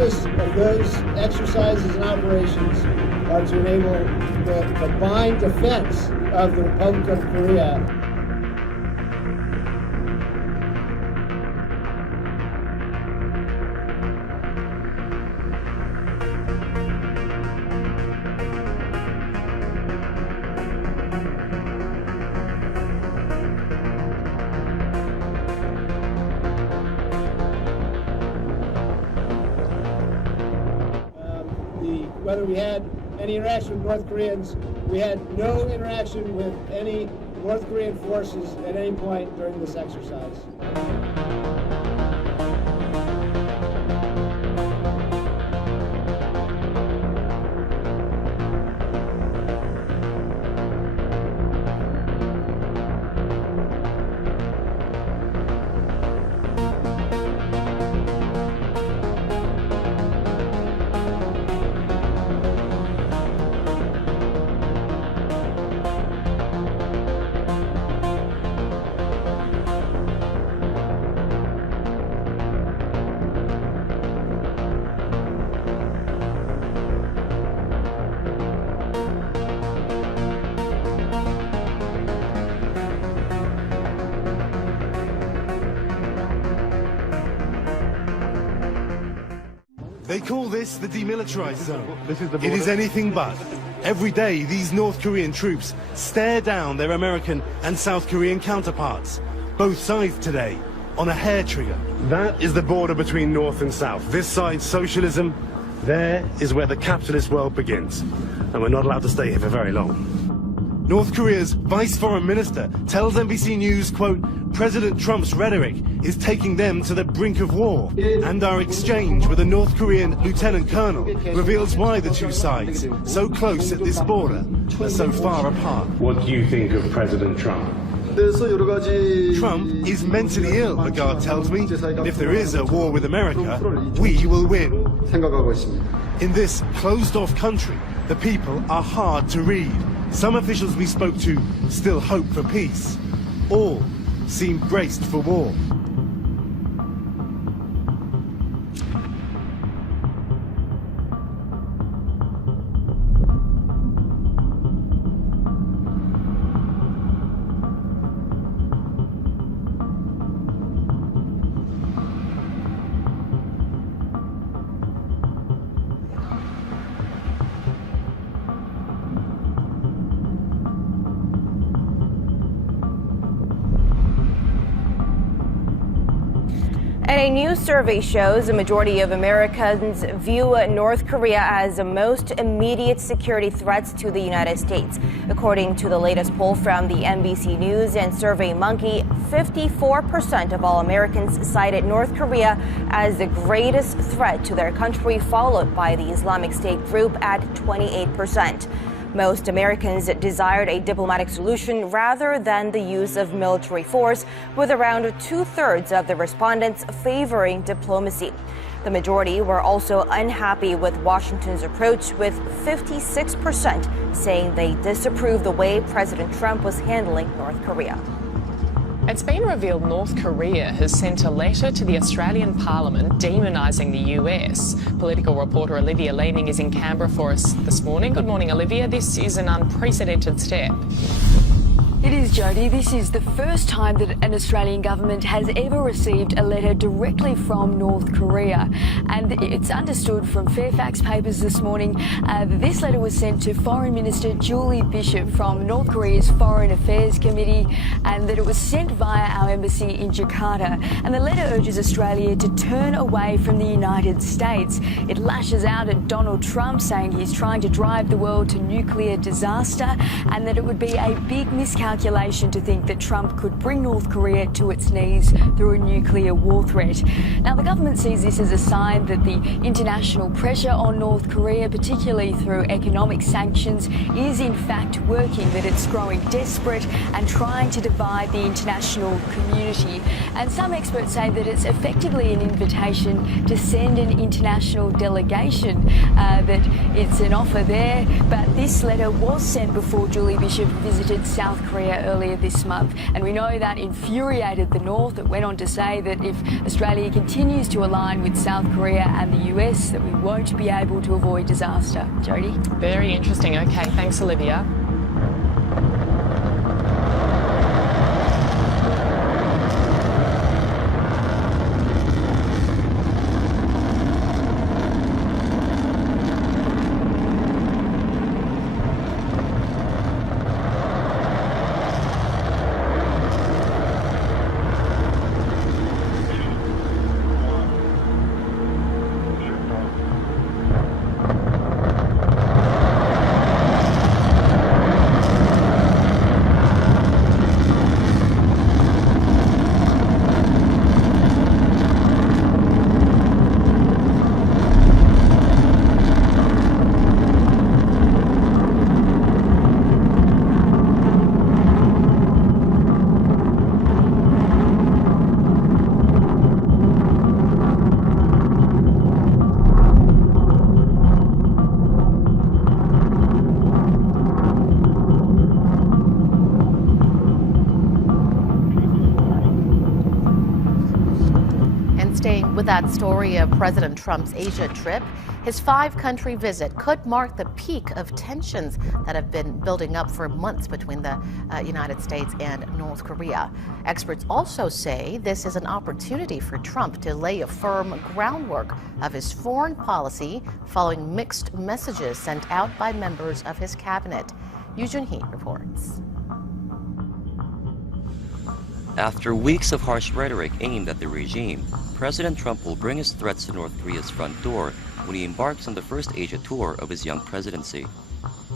purpose of those exercises and operations are to enable the combined defense of the Republic of Korea. Whether we had any interaction with North Koreans, we had no interaction with any North Korean forces at any point during this exercise. They call this the demilitarized zone. It is anything but. Every day, these North Korean troops stare down their American and South Korean counterparts. Both sides today on a hair trigger. That is the border between North and South. This side, socialism. There is where the capitalist world begins. And we're not allowed to stay here for very long. North Korea's Vice Foreign Minister tells NBC News, quote, President Trump's rhetoric is taking them to the brink of war. And our exchange with a North Korean lieutenant colonel reveals why the two sides, so close at this border, are so far apart. What do you think of President Trump? Trump is mentally ill, Lagarde tells me, and if there is a war with America, we will win. In this closed-off country, the people are hard to read. Some officials we spoke to still hope for peace. All seem braced for war. And a new survey shows a majority of Americans view North Korea as the most immediate security threats to the United States. According to the latest poll from the NBC News and SurveyMonkey, 54% of all Americans cited North Korea as the greatest threat to their country, followed by the Islamic State group at 28%. Most Americans desired a diplomatic solution rather than the use of military force, with around two-thirds of the respondents favoring diplomacy. The majority were also unhappy with Washington's approach, with 56% saying they disapprove the way President Trump was handling North Korea. It's been revealed North Korea has sent a letter to the Australian Parliament demonising the US. Political reporter Olivia Leaning is in Canberra for us this morning. Good morning, Olivia. This is an unprecedented step. It is, Jodie. This is the first time that an Australian government has ever received a letter directly from North Korea. And it's understood from Fairfax Papers this morning that this letter was sent to Foreign Minister Julie Bishop from North Korea's Foreign Affairs Committee, and that it was sent via our embassy in Jakarta. And the letter urges Australia to turn away from the United States. It lashes out at Donald Trump, saying he's trying to drive the world to nuclear disaster, and that it would be a big miscalculation to think that Trump could bring North Korea to its knees through a nuclear war threat. Now, the government sees this as a sign that the international pressure on North Korea, particularly through economic sanctions, is in fact working, that it's growing desperate and trying to divide the international community. And some experts say that it's effectively an invitation to send an international delegation, that it's an offer there. But this letter was sent before Julie Bishop visited South Korea Korea earlier this month, and we know that infuriated the North. It went on to say that if Australia continues to align with South Korea and the US, that we won't be able to avoid disaster. Jodie? Very interesting. Okay, thanks, Olivia. Staying with that story of President Trump's Asia trip, his 5-country visit could mark the peak of tensions that have been building up for months between the United States and North Korea. Experts also say this is an opportunity for Trump to lay a firm groundwork of his foreign policy following mixed messages sent out by members of his cabinet. Yoo Jun-hee reports. After weeks of harsh rhetoric aimed at the regime, President Trump will bring his threats to North Korea's front door when he embarks on the first Asia tour of his young presidency.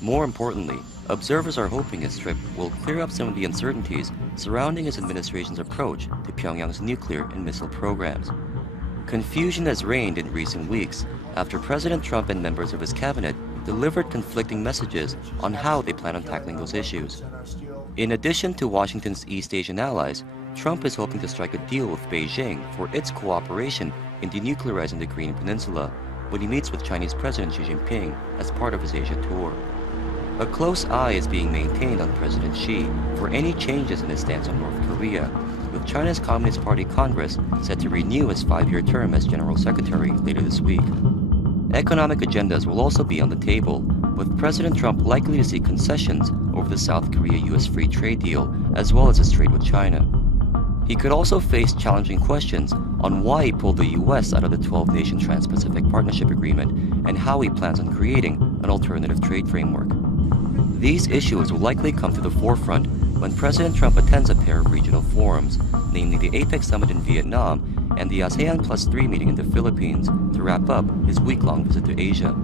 More importantly, observers are hoping his trip will clear up some of the uncertainties surrounding his administration's approach to Pyongyang's nuclear and missile programs. Confusion has reigned in recent weeks after President Trump and members of his cabinet delivered conflicting messages on how they plan on tackling those issues. In addition to Washington's East Asian allies, Trump is hoping to strike a deal with Beijing for its cooperation in denuclearizing the Korean Peninsula when he meets with Chinese President Xi Jinping as part of his Asia tour. A close eye is being maintained on President Xi for any changes in his stance on North Korea, with China's Communist Party Congress set to renew his 5-year term as General Secretary later this week. Economic agendas will also be on the table, with President Trump likely to see concessions over the South Korea-US free trade deal, as well as his trade with China. He could also face challenging questions on why he pulled the US out of the 12-nation Trans-Pacific Partnership Agreement and how he plans on creating an alternative trade framework. These issues will likely come to the forefront when President Trump attends a pair of regional forums, namely the APEC Summit in Vietnam and the ASEAN Plus 3 meeting in the Philippines, to wrap up his week-long visit to Asia.